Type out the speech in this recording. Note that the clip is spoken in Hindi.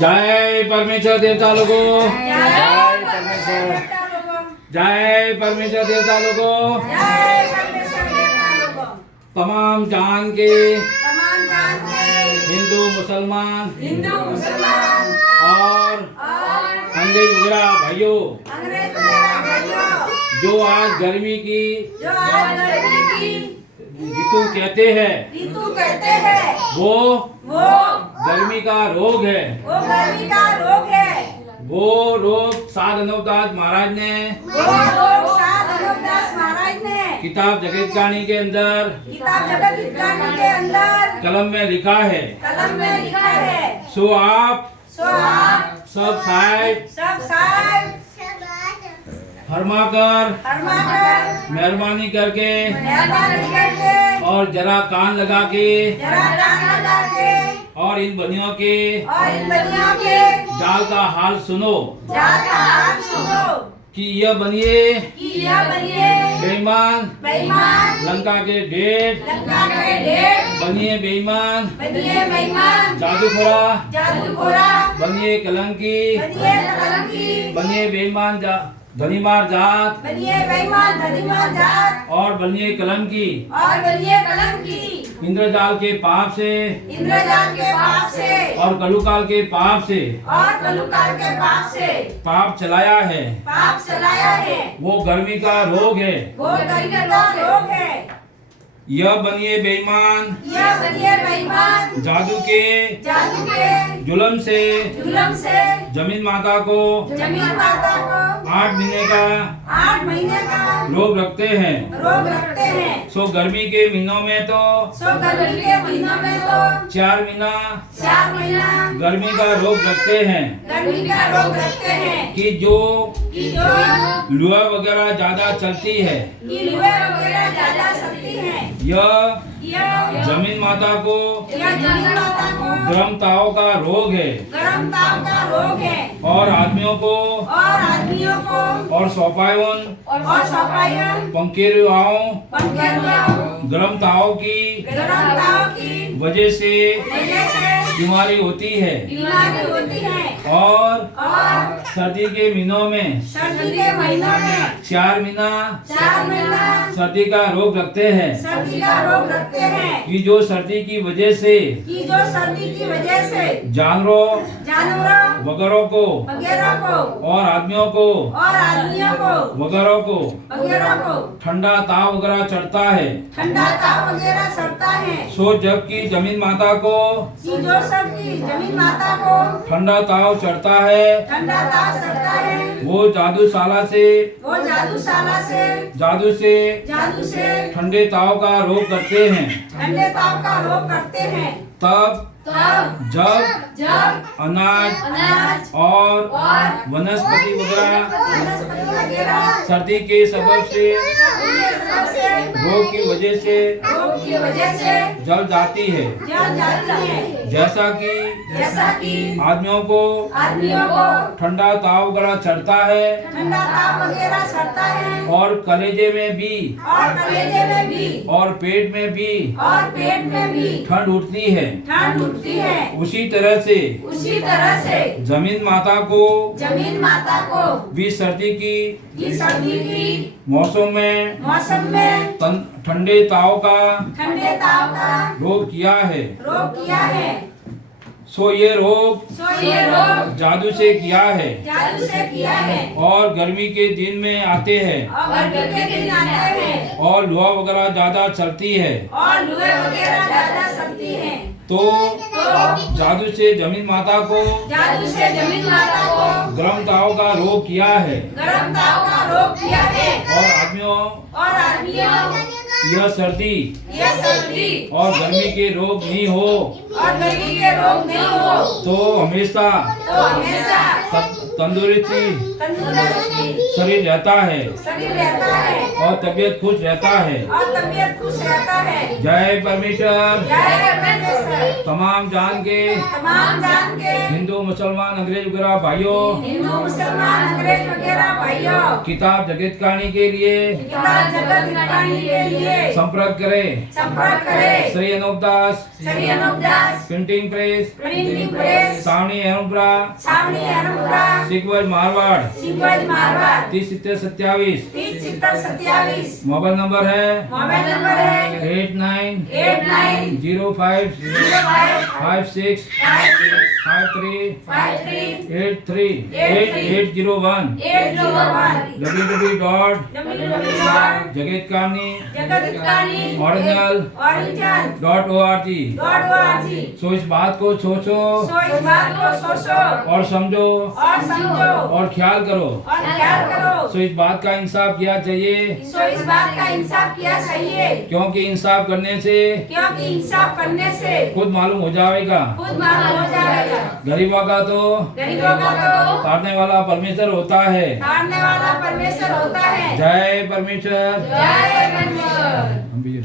जय परमेश्वर देवता लोगों, जय परमेश्वर। जय परमेश्वर देवता लोगों। जय परमेश्वर देवता लोगों। तमाम जान के तमाम जान के हिंदू मुसलमान और अंग्रेज वगैरह भाइयों, अंग्रेज वगैरह भाइयों, जो आज गर्मी की जो आज गर्मी की ऋतु कहते हैं, ऋतु कहते हैं, वो गर्मी का रोग है। वो गर्मी का रोग है। वो रोग साध अनूपदास महाराज ने वो रोग साध अनूपदास महाराज ने किताब जगत कहानी के अंदर किताब जगत कहानी के अंदर कलम में लिखा है। कलम में लिखा है। सो आप आप सब शायद सब साहब फरमाकर फरमाकर मेहरबानी करके मेहरबानी करके और जरा कान लगा के जरा कान लगा के और इन बनियों के और इन बनियों के जाल का हाल सुनो जाल का हाल सुनो कि यह बनिए कि यह बनिए बेईमान बेईमान लंका के ढेर लंका के ढेर बनिए बेईमान बनिए बेईमान जादूखोरा जादूखोरा बनिए कलंकी बनिए कलंकी बनिए बेईमान धनीमार जात बनिए बेईमान धनीमान जात और बनिए कलंकी और बनिए कलंकी इंद्रजाल के पाप से इंद्रजाल के पाप से और कलुकाल के पाप से और कलुकाल के पाप से पाप चलाया है। पाप चलाया है। वो गर्मी का रोग है। वो गर्मी का रोग है। यह बनिए बेईमान यह बनिए बेईमान जादू के जुल्म से जमीन माता को जमीन माता को 8 महीने का 8 महीने का रोग रखते हैं। रोग रखते हैं। सो गर्मी के महीनों में तो गर्मी के महीनों में तो 4 महीना 4 महीना गर्मी का रोग रखते हैं। गर्मी का रोग रखते हैं कि जो कि जो लुआ वगैरह ज्यादा चलती है, कि लुए वगैरह ज्यादा सकती हैं। यह यह जमीन माता को जमीन माता को गर्म ताव का रोग है। गर्म ताव का रोग है। और आदमियों को और सौपायन और सौपायन पंखेरुआओं पंखेरुआओं गर्म ताव की गर्म ताव की वजह से वजह बीमारी होती है। बीमारी होती है। और और सर्दी के महीनों में सर्दी के महीनों में 4 महीना 4 महीना सर्दी का रोग रखते हैं। सर्दी का रोग रखते हैं। कि जो सर्दी की वजह से जानवरों वगैरह को और आदमियों को वगैरह को ठंडा ताव वगैरह चढ़ता है। ठंडा ताव वगैरह चढ़ता है। सो जबकि जमीन माता को जो सबकी जमीन माता को ठंडा ताव चढ़ता है, ठंडा ताव चढ़ता है। वो जादूशाला से जादू से ठंडे ताव का रोग करते हैं। ठंडे ताव का रोग करते हैं। तब जब अनाज और वनस्पति वगैरह सर्दी के सबब से रोग की वजह से जल जाती है। जैसा कि आदमियों को ठंडा ताव वगैरह चढ़ता है और कलेजे में भी और पेट में भी ठंड उठती है। उसी तरह से जमीन माता को भी सर्दी की मौसम में ठंडे ताव का रोग किया है। सो ये रोग जादू से किया है। और गर्मी के दिन में आते हैं और लुआ वगैरह ज्यादा चलती है। तो जादू से जमीन माता को गर्म ताव का रोग किया है। और आदमियों यह सर्दी और गर्मी के रोग नहीं हो तो हमेशा तंदुरुस्ती शरीर रहता है और तबीयत खुश रहता है। जय परमेश्वर। तमाम जान के हिंदू हिंदू मुसलमान अंग्रेज वगैरह भाइयों हिंदू मुसलमान अंग्रेज वगैरह भाइयों किताब जगत कहानी के लिए किताब जगत कहानी के लिए संपर्क करें। Shri Anupdas Shri Anupdas printing press printing press Savani Hanupura Savani Hanupura सिकवज मारवाड़ शिवज मारवाड़ 307027 307027 मोबाइल नंबर है मोबाइल नंबर है 89056565383801 www.jagatkamni.org। सो इस बात को सोचो और समझो और ख्याल करो। सो इस बात का इंसाफ किया चाहिए इस बात का इंसाफ किया चाहिए क्योंकि इंसाफ करने से क्योंकि इंसाफ करने से खुद मालूम हो जाएगा खुद मालूम हो जाएगा गरीबों का तो तारने वाला परमेश्वर होता है। तारने वाला परमेश्वर होता है। जय परमेश्वर। जय परमेश्वर।